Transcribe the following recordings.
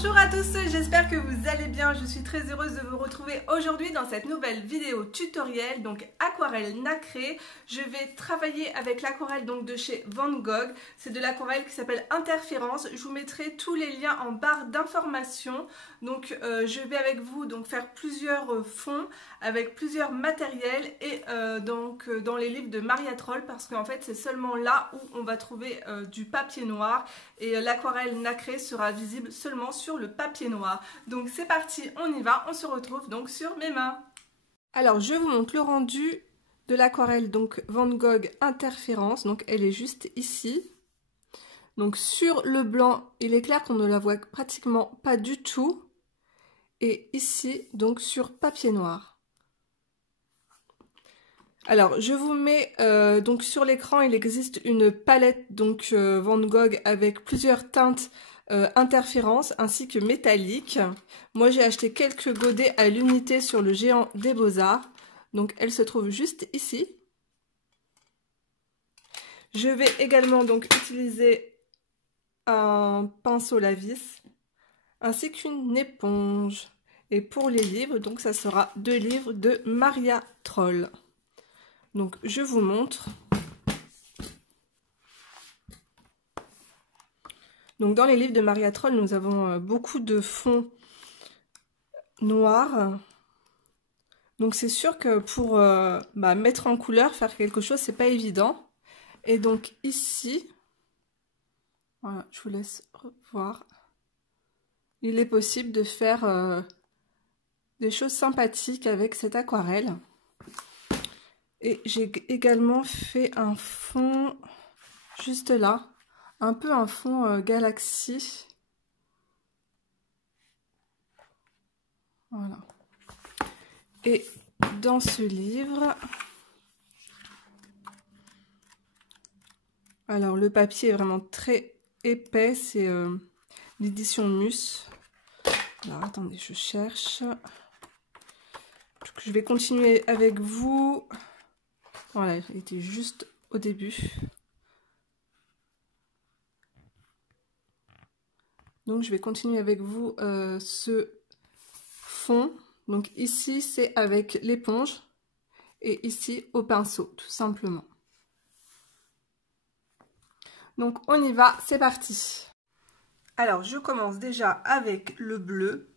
Bonjour à tous, j'espère que vous allez bien. Je suis très heureuse de vous retrouver aujourd'hui dans cette nouvelle vidéo tutoriel, donc aquarelle nacrée. Je vais travailler avec l'aquarelle donc de chez Van Gogh. C'est de l'aquarelle qui s'appelle Interférence. Je vous mettrai tous les liens en barre d'informations. Donc je vais avec vous donc faire plusieurs fonds avec plusieurs matériels et donc dans les livres de Maria Troll, parce qu'en fait c'est seulement là où on va trouver du papier noir et l'aquarelle nacrée sera visible seulement sur le papier noir. Donc c'est parti, on y va, on se retrouve donc sur mes mains. Alors je vous montre le rendu de l'aquarelle donc Van Gogh Interférence, donc elle est juste ici. Donc sur le blanc, il est clair qu'on ne la voit pratiquement pas du tout. Et ici, donc sur papier noir. Alors, je vous mets donc sur l'écran, il existe une palette donc Van Gogh avec plusieurs teintes interférences ainsi que métalliques. Moi, j'ai acheté quelques godets à l'unité sur le géant des Beaux-Arts. Donc, elle se trouve juste ici. Je vais également donc utiliser un pinceau lave-vis ainsi qu'une éponge. Et pour les livres, donc ça sera 2 livres de Maria Troll. Donc je vous montre. Donc dans les livres de Maria Troll, nous avons beaucoup de fonds noirs. Donc c'est sûr que pour mettre en couleur, faire quelque chose, c'est pas évident. Et donc ici, voilà, je vous laisse revoir. Il est possible de faire des choses sympathiques avec cette aquarelle. Et j'ai également fait un fond juste là, un peu un fond galaxie. Voilà. Et dans ce livre, alors le papier est vraiment très épais, c'est l'édition Mus. Alors attendez, je cherche. Je vais continuer avec vous. Voilà, il était juste au début. Donc je vais continuer avec vous ce fond. Donc ici c'est avec l'éponge et ici au pinceau, tout simplement. Donc on y va, c'est parti. Alors je commence déjà avec le bleu.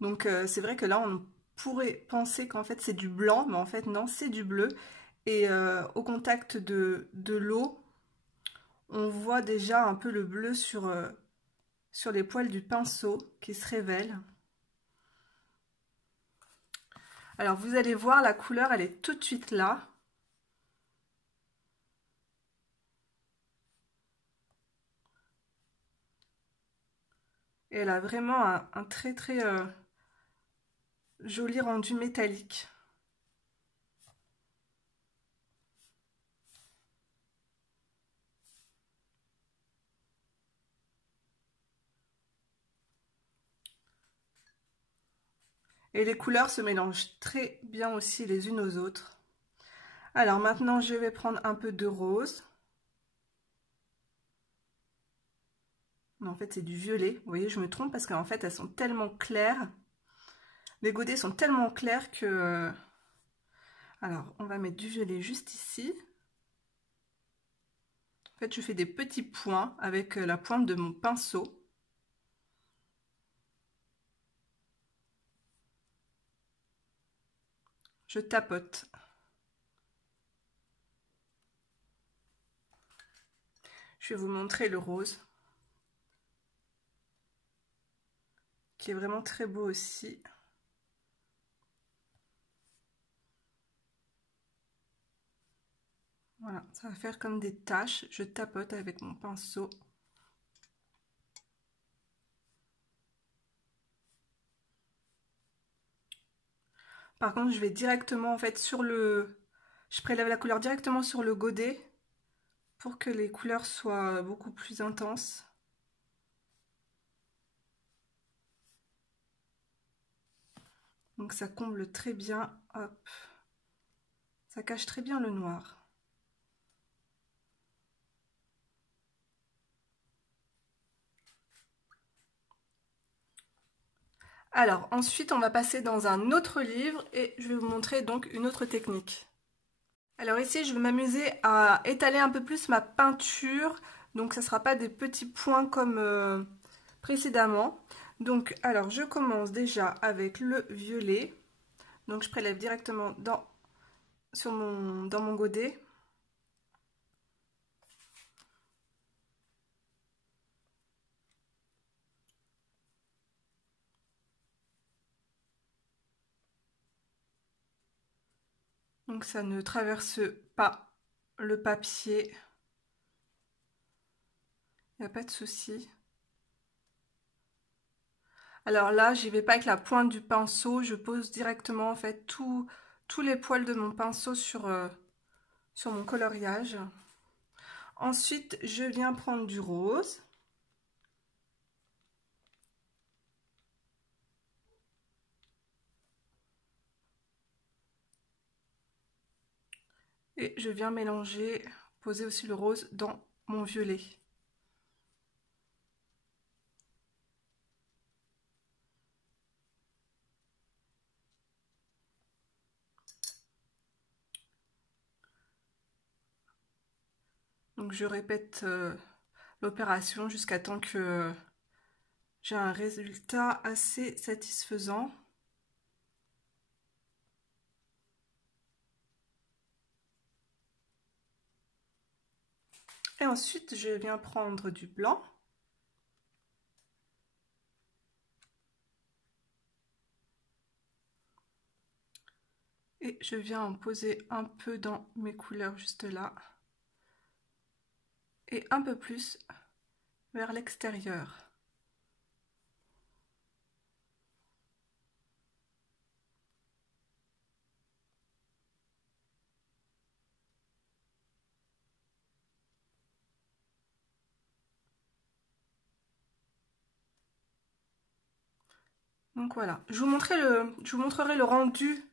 Donc c'est vrai que là on pourrait penser qu'en fait c'est du blanc, mais en fait non, c'est du bleu. Et au contact de l'eau, on voit déjà un peu le bleu sur les poils du pinceau qui se révèlent. Alors vous allez voir, la couleur elle est tout de suite là. Et elle a vraiment un très très joli rendu métallique. Et les couleurs se mélangent très bien aussi les unes aux autres. Alors maintenant je vais prendre un peu de rose. Non, en fait c'est du violet. Vous voyez, je me trompe parce qu'en fait elles sont tellement claires. Les godets sont tellement clairs que... Alors on va mettre du violet juste ici. En fait je fais des petits points avec la pointe de mon pinceau. Je tapote. Je vais vous montrer le rose, qui est vraiment très beau aussi. Voilà, ça va faire comme des taches. Je tapote avec mon pinceau. Par contre, je vais directement en fait sur le... Je prélève la couleur directement sur le godet pour que les couleurs soient beaucoup plus intenses. Donc ça comble très bien, hop. Ça cache très bien le noir. Alors ensuite on va passer dans un autre livre et je vais vous montrer donc une autre technique. Alors ici je vais m'amuser à étaler un peu plus ma peinture, donc ça ne sera pas des petits points comme précédemment. Donc alors je commence déjà avec le violet, donc je prélève directement dans mon godet. Donc ça ne traverse pas le papier, il n'y a pas de souci. Alors là, j'y vais pas avec la pointe du pinceau, je pose directement en fait tous les poils de mon pinceau sur mon coloriage. Ensuite, je viens prendre du rose. Et je viens mélanger, poser aussi le rose dans mon violet. Donc je répète l'opération jusqu'à temps que j'ai un résultat assez satisfaisant. Et ensuite, je viens prendre du blanc. Et je viens en poser un peu dans mes couleurs juste là. Et un peu plus vers l'extérieur. Donc voilà, je vous montrerai le rendu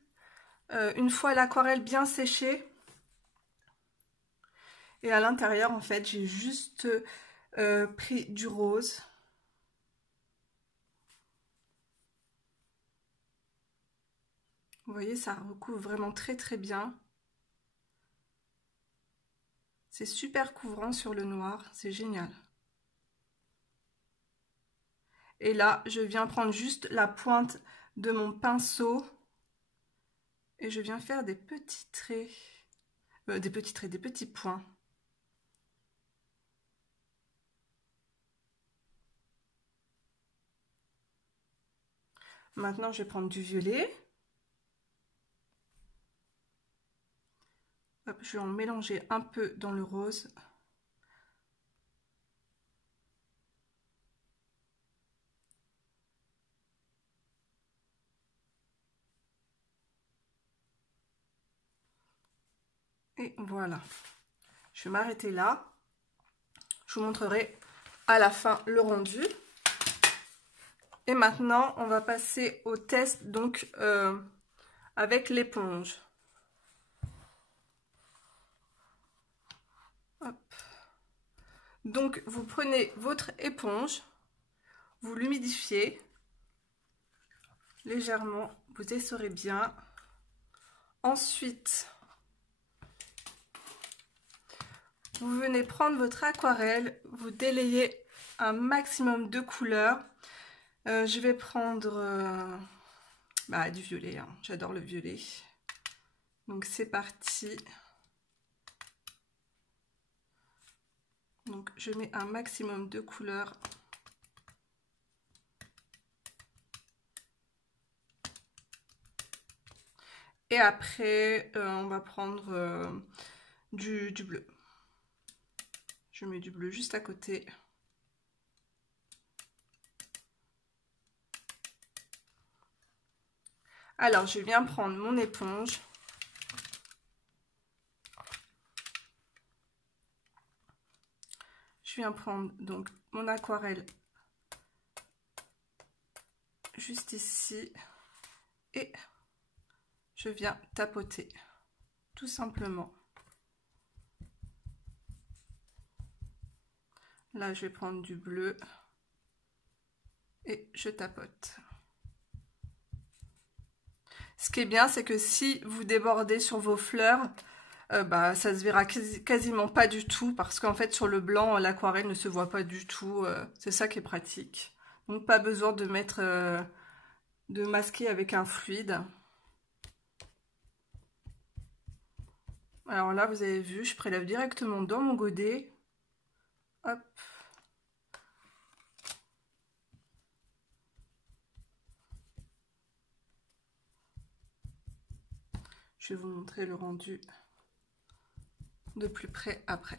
une fois l'aquarelle bien séchée. Et à l'intérieur, en fait, j'ai juste pris du rose. Vous voyez, ça recouvre vraiment très très bien. C'est super couvrant sur le noir, c'est génial. Et là, je viens prendre juste la pointe de mon pinceau et je viens faire des petits traits, des petits points. Maintenant, je vais prendre du violet. Hop, je vais en mélanger un peu dans le rose. Et voilà. Je vais m'arrêter là. Je vous montrerai à la fin le rendu. Et maintenant, on va passer au test donc avec l'éponge. Donc, vous prenez votre éponge, vous l'humidifiez légèrement, vous essorez bien. Ensuite, vous venez prendre votre aquarelle, vous délayez un maximum de couleurs. Je vais prendre du violet, hein. J'adore le violet. Donc c'est parti. Donc je mets un maximum de couleurs. Et après, on va prendre du bleu. Je mets du bleu juste à côté. Alors, je viens prendre mon éponge. Je viens prendre donc mon aquarelle juste ici. Et je viens tapoter, tout simplement. Là, je vais prendre du bleu et je tapote. Ce qui est bien, c'est que si vous débordez sur vos fleurs, bah, ça se verra quasiment pas du tout, parce qu'en fait sur le blanc, l'aquarelle ne se voit pas du tout. C'est ça qui est pratique. Donc pas besoin de mettre, de masquer avec un fluide. Alors là, vous avez vu, je prélève directement dans mon godet. Hop. Je vais vous montrer le rendu de plus près après.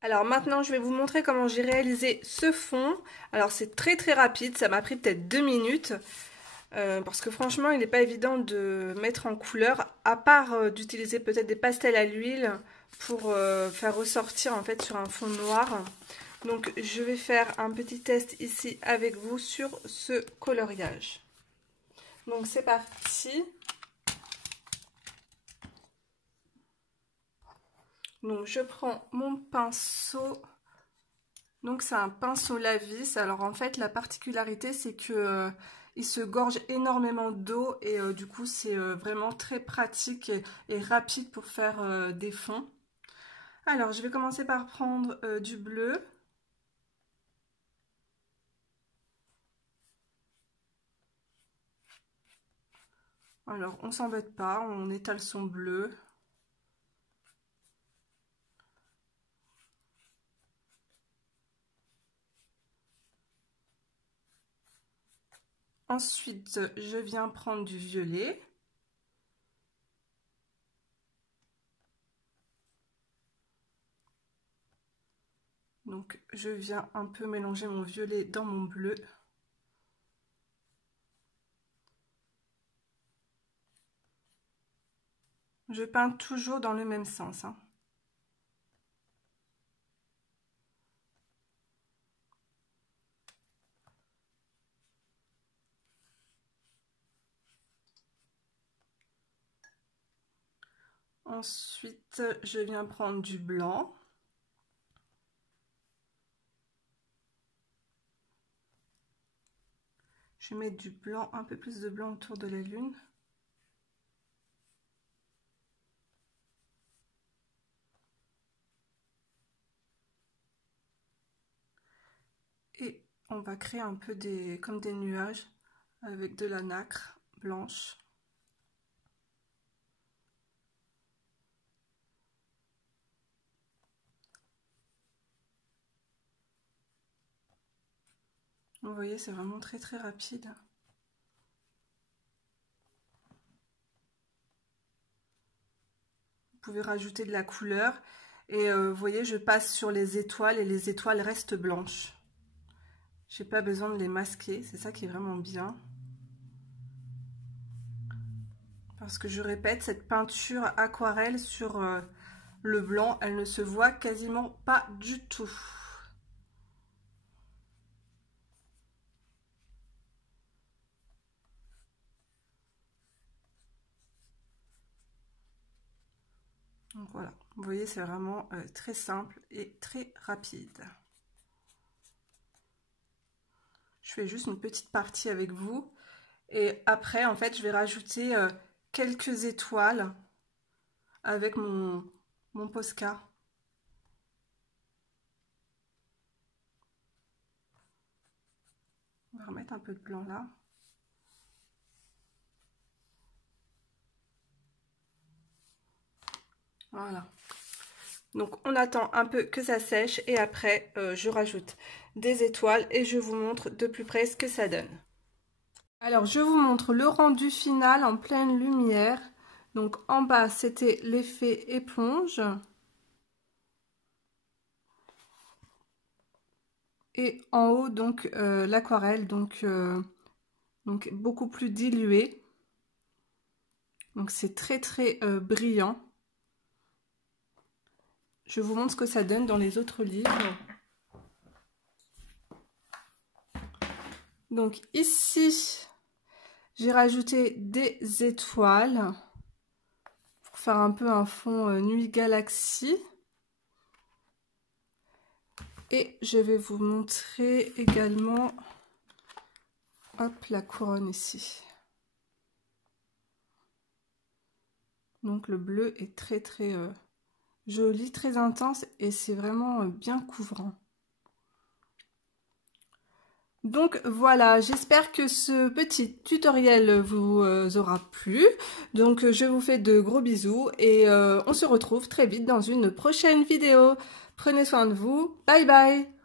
Alors maintenant, je vais vous montrer comment j'ai réalisé ce fond. Alors c'est très rapide, ça m'a pris peut-être 2 minutes. Parce que franchement, il n'est pas évident de mettre en couleur, à part d'utiliser peut-être des pastels à l'huile pour faire ressortir en fait sur un fond noir. Donc je vais faire un petit test ici avec vous sur ce coloriage. Donc c'est parti. Donc je prends mon pinceau. Donc c'est un pinceau Lavis. Alors en fait la particularité c'est que il se gorge énormément d'eau et du coup c'est vraiment très pratique et rapide pour faire des fonds. Alors je vais commencer par prendre du bleu. Alors on s'embête pas, on étale son bleu. Ensuite, je viens prendre du violet. Donc, je viens un peu mélanger mon violet dans mon bleu. Je peins toujours dans le même sens, hein. Ensuite, je viens prendre du blanc. Je vais mettre du blanc, un peu plus de blanc autour de la lune. Et on va créer un peu comme des nuages avec de la nacre blanche. Vous voyez, c'est vraiment très rapide. Vous pouvez rajouter de la couleur. Et vous voyez, je passe sur les étoiles et les étoiles restent blanches. J'ai pas besoin de les masquer, c'est ça qui est vraiment bien. Parce que je répète, cette peinture aquarelle sur le blanc, elle ne se voit quasiment pas du tout. Donc voilà, vous voyez, c'est vraiment très simple et très rapide. Je fais juste une petite partie avec vous. Et après, en fait, je vais rajouter quelques étoiles avec mon Posca. On va remettre un peu de blanc là. Voilà. Donc on attend un peu que ça sèche et après je rajoute des étoiles et je vous montre de plus près ce que ça donne. Alors je vous montre le rendu final en pleine lumière. Donc en bas c'était l'effet éponge. Et en haut donc l'aquarelle, donc beaucoup plus dilué. Donc c'est très brillant. Je vous montre ce que ça donne dans les autres livres. Donc ici, j'ai rajouté des étoiles pour faire un peu un fond nuit galaxie. Et je vais vous montrer également, hop, la couronne ici. Donc le bleu est très joli, très intense et c'est vraiment bien couvrant. Donc voilà, j'espère que ce petit tutoriel vous aura plu. Donc je vous fais de gros bisous et on se retrouve très vite dans une prochaine vidéo. Prenez soin de vous, bye bye!